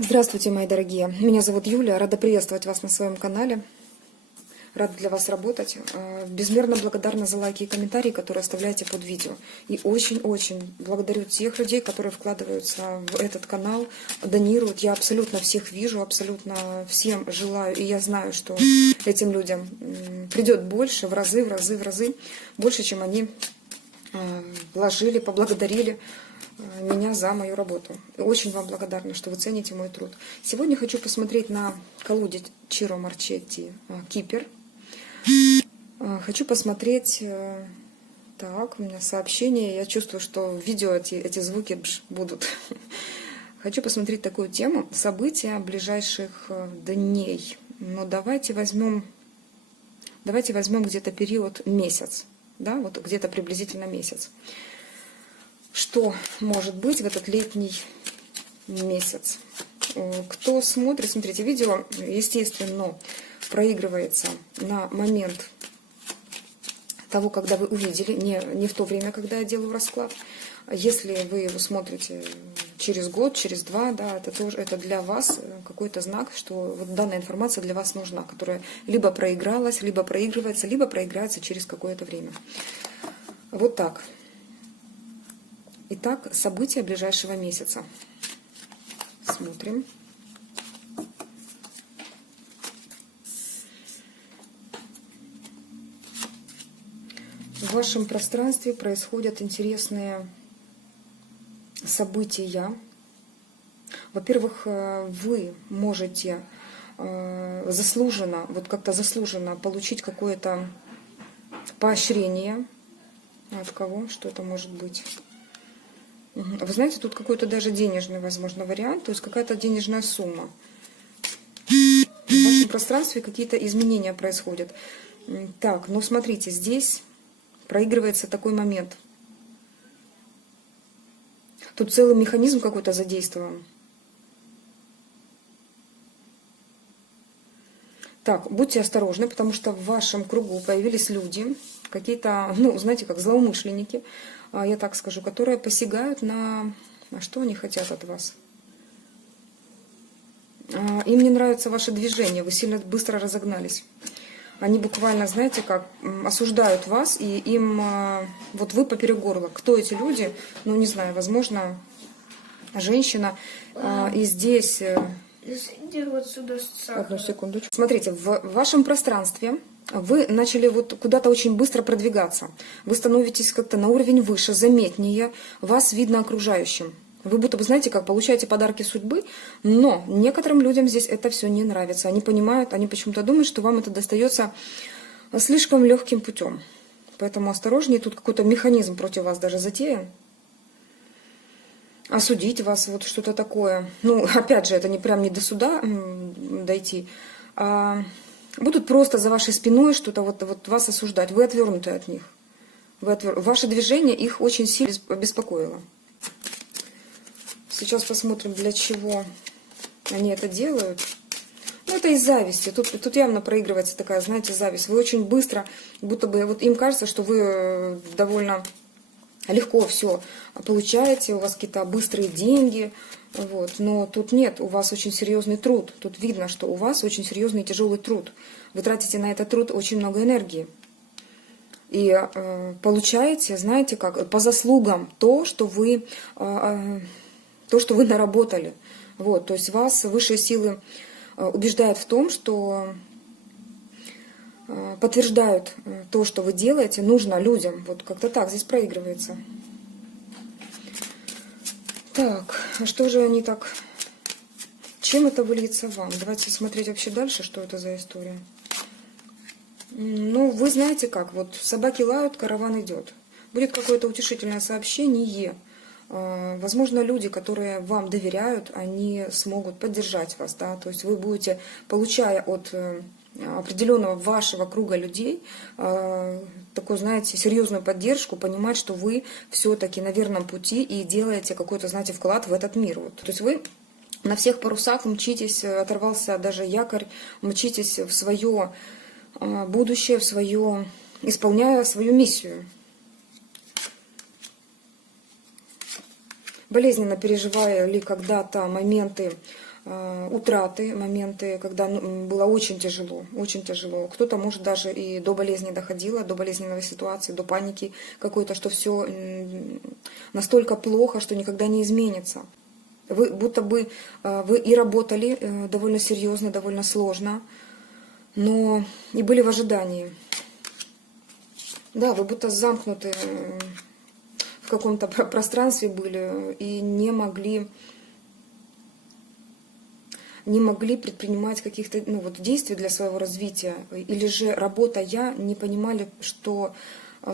Здравствуйте, мои дорогие. Меня зовут Юлия. Рада приветствовать вас на своем канале. Рада для вас работать. Безмерно благодарна за лайки и комментарии, которые оставляете под видео. И очень-очень благодарю тех людей, которые вкладываются в этот канал, донируют. Я абсолютно всех вижу, абсолютно всем желаю. И я знаю, что этим людям придет больше, в разы, больше, чем они вложили, поблагодарили меня за мою работу. И очень вам благодарна, что вы цените мой труд. Сегодня хочу посмотреть на колоде Чиро Марчетти Кипер. Хочу посмотреть... Так, у меня сообщение. Я чувствую, что в видео эти звуки будут. Хочу посмотреть такую тему. События ближайших дней. Но давайте возьмем где-то период месяц. Да, вот где-то приблизительно месяц. Что может быть в этот летний месяц? Кто смотрит, смотрите, видео, естественно, проигрывается на момент того, когда вы увидели, не в то время, когда я делаю расклад. Если вы его смотрите через год, через два, да, это для вас какой-то знак, что вот данная информация для вас нужна, которая либо проигралась, либо проигрывается, либо проиграется через какое-то время. Вот так. Итак, события ближайшего месяца. Смотрим. В вашем пространстве происходят интересные события. Во-первых, вы можете заслуженно, вот как-то заслуженно получить какое-то поощрение. От кого? Что это может быть? Вы знаете, тут какой-то даже денежный, возможно, вариант, то есть какая-то денежная сумма. В вашем пространстве какие-то изменения происходят. Так, ну смотрите, здесь проигрывается такой момент. Тут целый механизм какой-то задействован. Так, будьте осторожны, потому что в вашем кругу появились люди, какие-то, ну, знаете, как злоумышленники, я так скажу, которые посягают на... А что они хотят от вас? Им не нравится ваше движение, вы сильно быстро разогнались. Они буквально, знаете, как осуждают вас, и им... Вот вы поперек горла. Кто эти люди? Ну, не знаю, возможно, женщина. И здесь... Одну секундочку. Смотрите, в вашем пространстве вы начали вот куда-то очень быстро продвигаться. Вы становитесь как-то на уровень выше, заметнее, вас видно окружающим. Вы будто бы, знаете, как получаете подарки судьбы, но некоторым людям здесь это все не нравится. Они понимают, они почему-то думают, что вам это достается слишком легким путем. Поэтому осторожнее, тут какой-то механизм против вас даже затеян. Осудить вас, вот что-то такое. Ну, опять же, это не прям не до суда дойти, а будут просто за вашей спиной что-то вот вас осуждать. Вы отвернуты от них. Ваше движение их очень сильно обеспокоило. Сейчас посмотрим, для чего они это делают. Ну, это из зависти. Тут явно проигрывается такая, знаете, зависть. Вы очень быстро, будто бы, вот им кажется, что вы довольно... легко все получаете, у вас какие-то быстрые деньги, вот. Но тут нет, у вас очень серьезный труд. Тут видно, что у вас очень серьезный и тяжелый труд. Вы тратите на этот труд очень много энергии. И получаете, знаете как, по заслугам то, что вы наработали. Вот. То есть вас высшие силы убеждают в том, что... подтверждают то, что вы делаете, нужно людям. Вот как-то так здесь проигрывается. Так, а что же они так... Чем это выльется вам? Давайте смотреть вообще дальше, что это за история. Ну, вы знаете как, вот собаки лают, караван идет. Будет какое-то утешительное сообщение. Возможно, люди, которые вам доверяют, они смогут поддержать вас. Да? То есть вы будете, получая от... определенного вашего круга людей, такую, знаете, серьезную поддержку, понимать, что вы все-таки на верном пути и делаете какой-то, знаете, вклад в этот мир. Вот. То есть вы на всех парусах мчитесь, оторвался даже якорь, мчитесь в свое будущее, исполняя свою миссию. болезненно переживали когда-то моменты утраты, моменты, когда было очень тяжело, очень тяжело. Кто-то, может, даже и до болезни доходило, до болезненной ситуации, до паники какой-то, что все настолько плохо, что никогда не изменится. Вы будто бы вы и работали довольно серьезно, довольно сложно, но и были в ожидании. Да, вы будто замкнуты в каком-то пространстве были и не могли предпринимать каких-то действий для своего развития. Или же работая, не понимали, что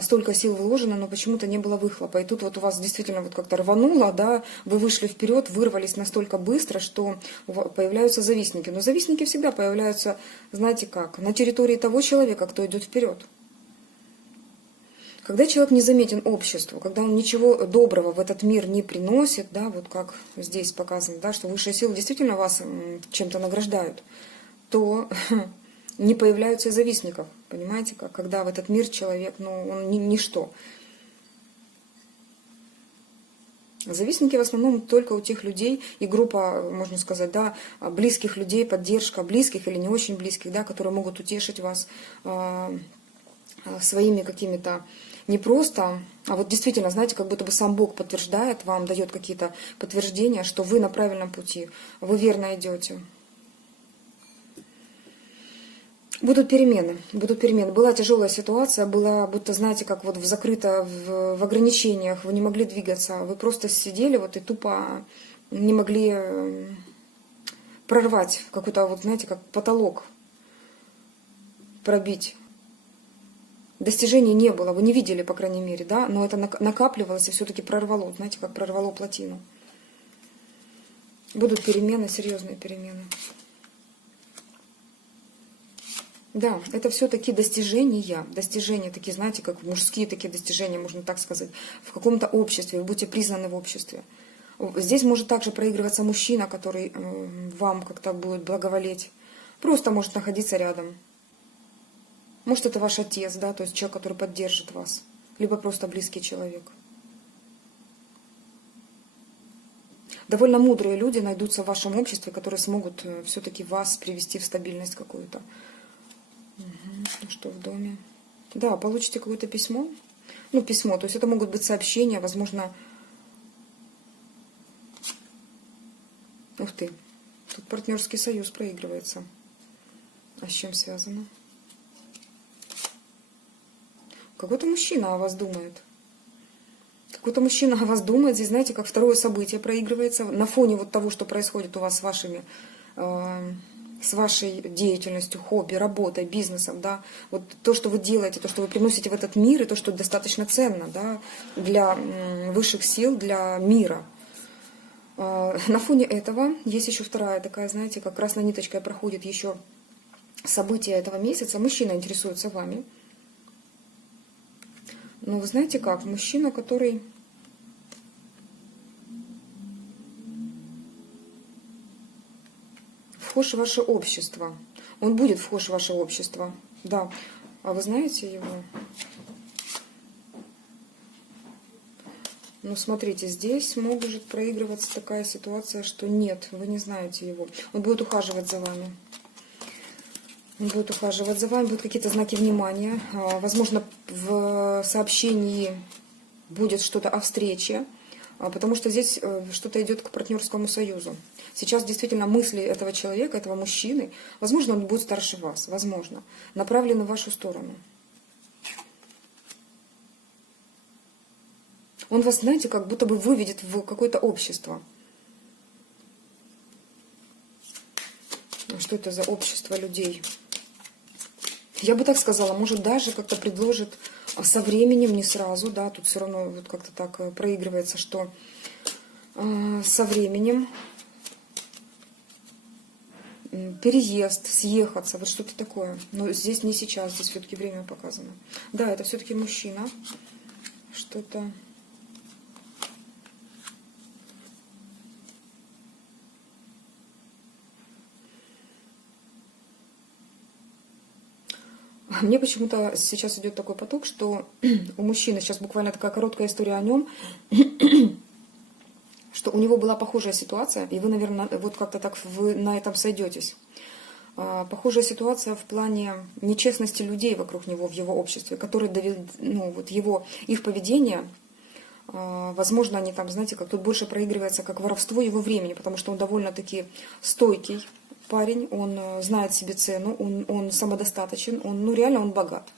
столько сил вложено, но почему-то не было выхлопа. И тут вот у вас действительно вот как-то рвануло, да, вы вышли вперед, вырвались настолько быстро, что появляются завистники. Но завистники всегда появляются, знаете как, на территории того человека, кто идет вперед. Когда человек не заметен обществу, когда он ничего доброго в этот мир не приносит, да, вот как здесь показано, да, что высшие силы действительно вас чем-то награждают, то не появляются и завистников, понимаете, как, когда в этот мир человек, он ничто. Завистники в основном только у тех людей, и группа, можно сказать, да, близких людей, поддержка близких или не очень близких, да, которые могут утешить вас своими какими-то не просто, а вот действительно, знаете, как будто бы сам Бог подтверждает вам, дает какие-то подтверждения, что вы на правильном пути, вы верно идете. Будут перемены, будут перемены. Была тяжелая ситуация, была будто, знаете, как вот закрыто в ограничениях, вы не могли двигаться, вы просто сидели вот и тупо не могли прорвать какой-то, вот знаете, как потолок пробить. Достижений не было, вы не видели, по крайней мере, да, но это накапливалось и все-таки прорвало, знаете, как прорвало плотину. Будут перемены, серьезные перемены. Да, это все-таки достижения такие, знаете, как мужские такие достижения, можно так сказать, в каком-то обществе, вы будете признаны в обществе. Здесь может также проигрываться мужчина, который вам как-то будет благоволеть, просто может находиться рядом. Может, это ваш отец, да, то есть человек, который поддержит вас, либо просто близкий человек. Довольно мудрые люди найдутся в вашем обществе, которые смогут все-таки вас привести в стабильность какую-то. Угу. Что в доме? Да, получите какое-то письмо. Письмо, то есть это могут быть сообщения, возможно... Ух ты, тут партнерский союз проигрывается. А с чем связано? Какой-то мужчина о вас думает. Какой-то мужчина о вас думает. Здесь, знаете, как второе событие проигрывается. На фоне вот того, что происходит у вас с вашей деятельностью, хобби, работой, бизнесом. Да? Вот то, что вы делаете, то, что вы приносите в этот мир, и то, что достаточно ценно, да, для высших сил, для мира. На фоне этого есть еще вторая такая, знаете, как красной ниточкой проходит еще событие этого месяца. Мужчина интересуется вами. Но вы знаете как? Мужчина, который вхож в ваше общество. Он будет вхож в ваше общество. Да. А вы знаете его? Смотрите, здесь может проигрываться такая ситуация, что нет, вы не знаете его. Он будет ухаживать за вами. Он будет ухаживать за вами, будут какие-то знаки внимания. Возможно, в сообщении будет что-то о встрече, потому что здесь что-то идет к партнерскому союзу. Сейчас действительно мысли этого человека, этого мужчины, возможно, он будет старше вас, возможно, направлены в вашу сторону. Он вас, знаете, как будто бы выведет в какое-то общество. Что это за общество людей? Я бы так сказала, может даже как-то предложит со временем, не сразу, да, тут все равно вот как-то так проигрывается, что со временем переезд, съехаться, вот что-то такое. Но здесь не сейчас, здесь все-таки время показано. Да, это все-таки мужчина. Что-то... Мне почему-то сейчас идет такой поток, что у мужчины, сейчас буквально такая короткая история о нем, что у него была похожая ситуация, и вы, наверное, вот как-то так вы на этом сойдетесь. Похожая ситуация в плане нечестности людей вокруг него в его обществе, которые довели, ну, вот их поведение, возможно, они там, знаете, как тут больше проигрывается как воровство его времени, потому что он довольно-таки стойкий парень, он знает себе цену, он самодостаточен, он, ну, реально он богат.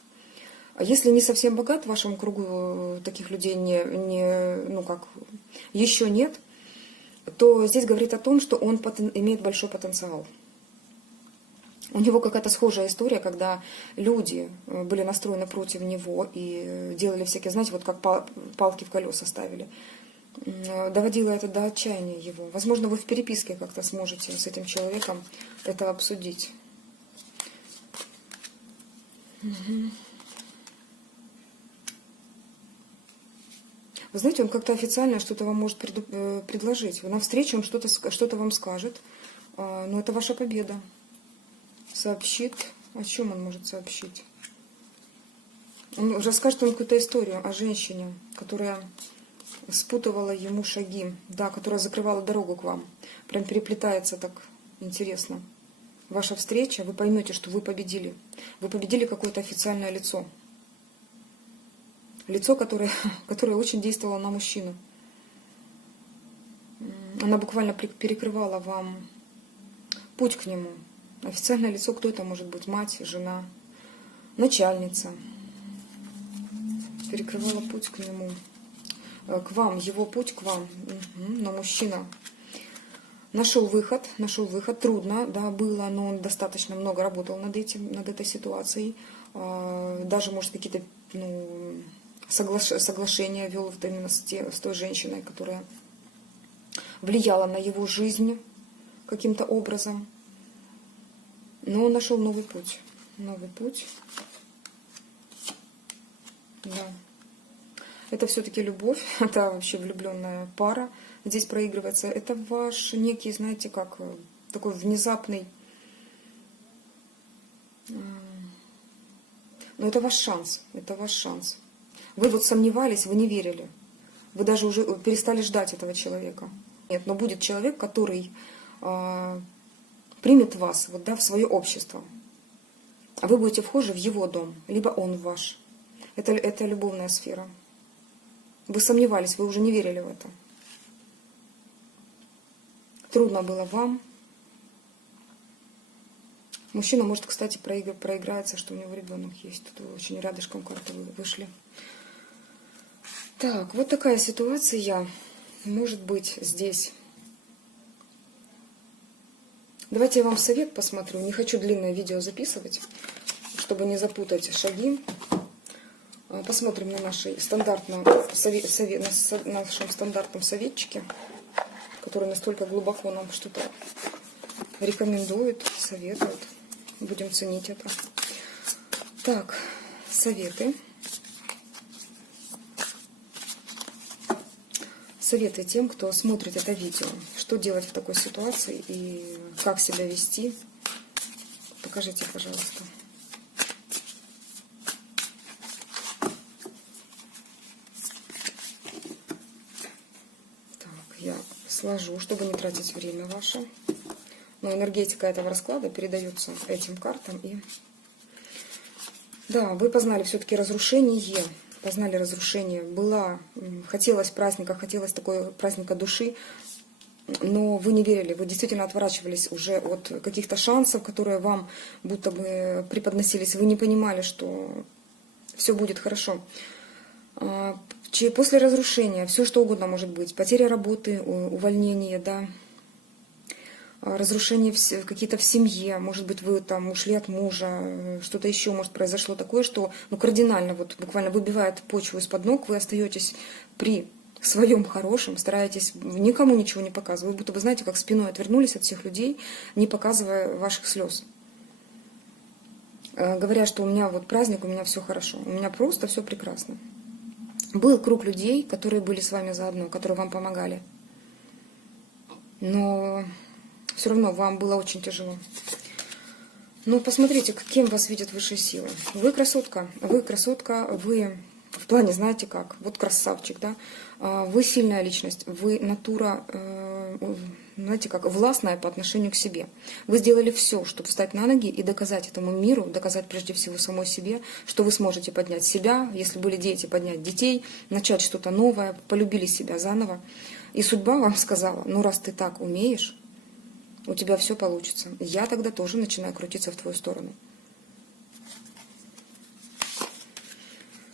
А если не совсем богат, в вашем кругу таких людей еще нет, то здесь говорит о том, что он имеет большой потенциал. У него какая-то схожая история, когда люди были настроены против него и делали всякие, знаете, вот как палки в колеса ставили. Доводило это до отчаяния его. Возможно, вы в переписке как-то сможете с этим человеком это обсудить. Угу. Вы знаете, он как-то официально что-то вам может предложить. На встрече он что-то вам скажет, но это ваша победа. Сообщит. О чем он может сообщить? Он расскажет вам какую-то историю о женщине, которая спутывала ему шаги, да, которая закрывала дорогу к вам. Прям переплетается так интересно. Ваша встреча, вы поймете, что вы победили. Вы победили какое-то официальное лицо. Лицо, которое очень действовало на мужчину. Она буквально перекрывала вам путь к нему. Официальное лицо, кто это может быть? Мать, жена, начальница. Перекрывала путь к нему. К вам, его путь к вам. Но мужчина нашел выход. Трудно, да, было, но он достаточно много работал над этой ситуацией. Даже, может, какие-то соглашения вел именно с той женщиной, которая влияла на его жизнь каким-то образом. Но он нашел новый путь. Новый путь. Да. Это все-таки любовь, это вообще влюбленная пара. Здесь проигрывается. Это ваш некий, знаете, как такой внезапный... Но это ваш шанс. Это ваш шанс. Вы вот сомневались, вы не верили. Вы даже уже перестали ждать этого человека. Нет, но будет человек, который примет вас вот, да, в свое общество. А вы будете вхожи в его дом, либо он в ваш. Это любовная сфера. Вы сомневались, вы уже не верили в это. Трудно было вам. Мужчина может, кстати, проиграется, что у него ребенок есть. Тут очень рядышком карты вышли. Так, вот такая ситуация может быть здесь. Давайте я вам совет посмотрю. Не хочу длинное видео записывать, чтобы не запутать шаги. Посмотрим на нашем стандартном советчике, который настолько глубоко нам что-то рекомендует, советует. Будем ценить это. Так, советы. Советы тем, кто смотрит это видео. Что делать в такой ситуации и как себя вести. Покажите, пожалуйста. Так, я сложу, чтобы не тратить время ваше. Но энергетика этого расклада передается этим картам. И да, вы познали все-таки разрушение. Познали разрушение. Хотелось праздника, хотелось такого праздника души, но вы не верили, вы действительно отворачивались уже от каких-то шансов, которые вам будто бы преподносились. Вы не понимали, что все будет хорошо. После разрушения все что угодно может быть. Потеря работы, увольнение, да. Разрушение какие-то в семье, может быть, вы там ушли от мужа, что-то еще, может, произошло такое, что кардинально, вот буквально выбивает почву из-под ног, вы остаетесь при своем хорошем, стараетесь никому ничего не показывать, вы будто бы, знаете, как спиной отвернулись от всех людей, не показывая ваших слез. Говоря, что у меня вот праздник, у меня все хорошо, у меня просто все прекрасно. Был круг людей, которые были с вами заодно, которые вам помогали. Но все равно вам было очень тяжело. Но посмотрите, кем вас видят высшие силы. Вы красотка, вы В плане, знаете как, вот красавчик, да, вы сильная личность, вы натура, знаете как, властная по отношению к себе. Вы сделали все, чтобы встать на ноги и доказать этому миру, доказать прежде всего самой себе, что вы сможете поднять себя, если были дети, поднять детей, начать что-то новое, полюбили себя заново. И судьба вам сказала, ну раз ты так умеешь, у тебя все получится. Я тогда тоже начинаю крутиться в твою сторону.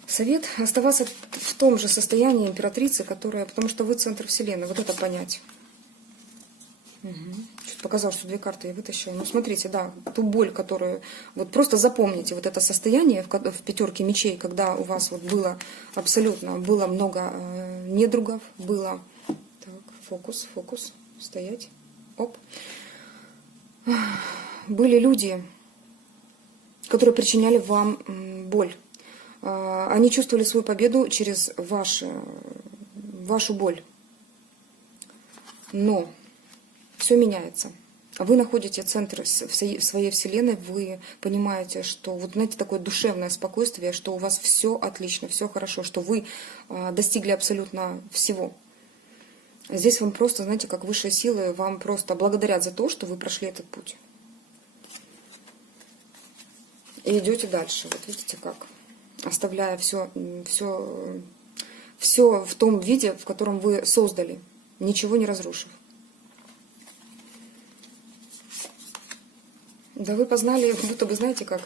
Совет – оставаться в том же состоянии императрицы, которая, потому что вы центр Вселенной, вот это понять. Угу. Что-то показал, что 2 карты я вытащила. Ну, смотрите, да, ту боль, которую... Вот просто запомните вот это состояние в 5 мечей, когда у вас вот было абсолютно, было много недругов, было... Так, фокус, фокус, стоять, оп. Были люди, которые причиняли вам боль. Они чувствовали свою победу через вашу боль. Но все меняется. Вы находите центр в своей вселенной, вы понимаете, что вот знаете, такое душевное спокойствие, что у вас все отлично, все хорошо, что вы достигли абсолютно всего. Здесь вам просто, знаете, как высшие силы, вам просто благодарят за то, что вы прошли этот путь. И идете дальше. Вот видите как. Оставляя все в том виде, в котором вы создали, ничего не разрушив. Да вы познали, будто бы, знаете, как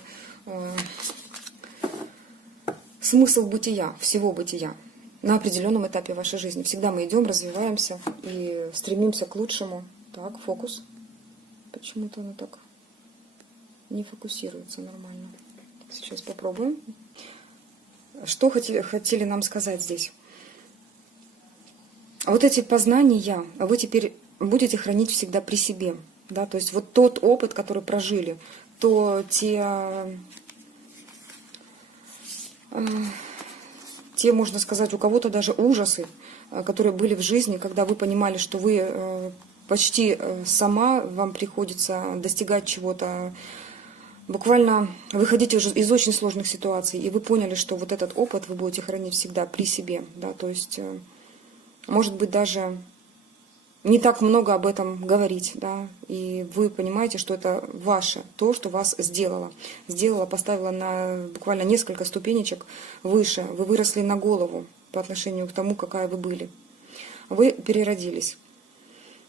смысл бытия, всего бытия на определенном этапе вашей жизни. Всегда мы идем, развиваемся и стремимся к лучшему. Так, фокус. Почему-то оно так не фокусируется нормально. Сейчас попробуем. Что хотели нам сказать здесь? Вот эти познания вы теперь будете хранить всегда при себе. Да? То есть вот тот опыт, который прожили, то те, можно сказать, у кого-то даже ужасы, которые были в жизни, когда вы понимали, что вы почти сама, вам приходится достигать чего-то, буквально выходите уже из очень сложных ситуаций, и вы поняли, что вот этот опыт вы будете хранить всегда при себе. Да? То есть, может быть, даже не так много об этом говорить. Да? И вы понимаете, что это ваше, то, что вас сделало. Сделало, поставило на буквально несколько ступенечек выше. Вы выросли на голову по отношению к тому, какая вы были. Вы переродились.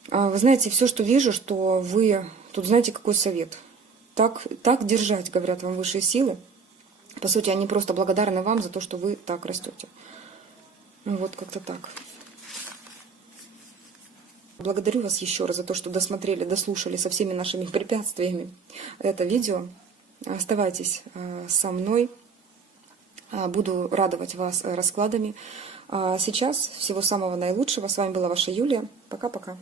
Вы знаете, все, что вижу, что вы... Тут знаете, какой совет? Так держать, говорят вам высшие силы. По сути, они просто благодарны вам за то, что вы так растете. Вот как-то так. Благодарю вас еще раз за то, что досмотрели, дослушали со всеми нашими препятствиями это видео. Оставайтесь со мной. Буду радовать вас раскладами. Сейчас всего самого наилучшего. С вами была ваша Юлия. Пока-пока.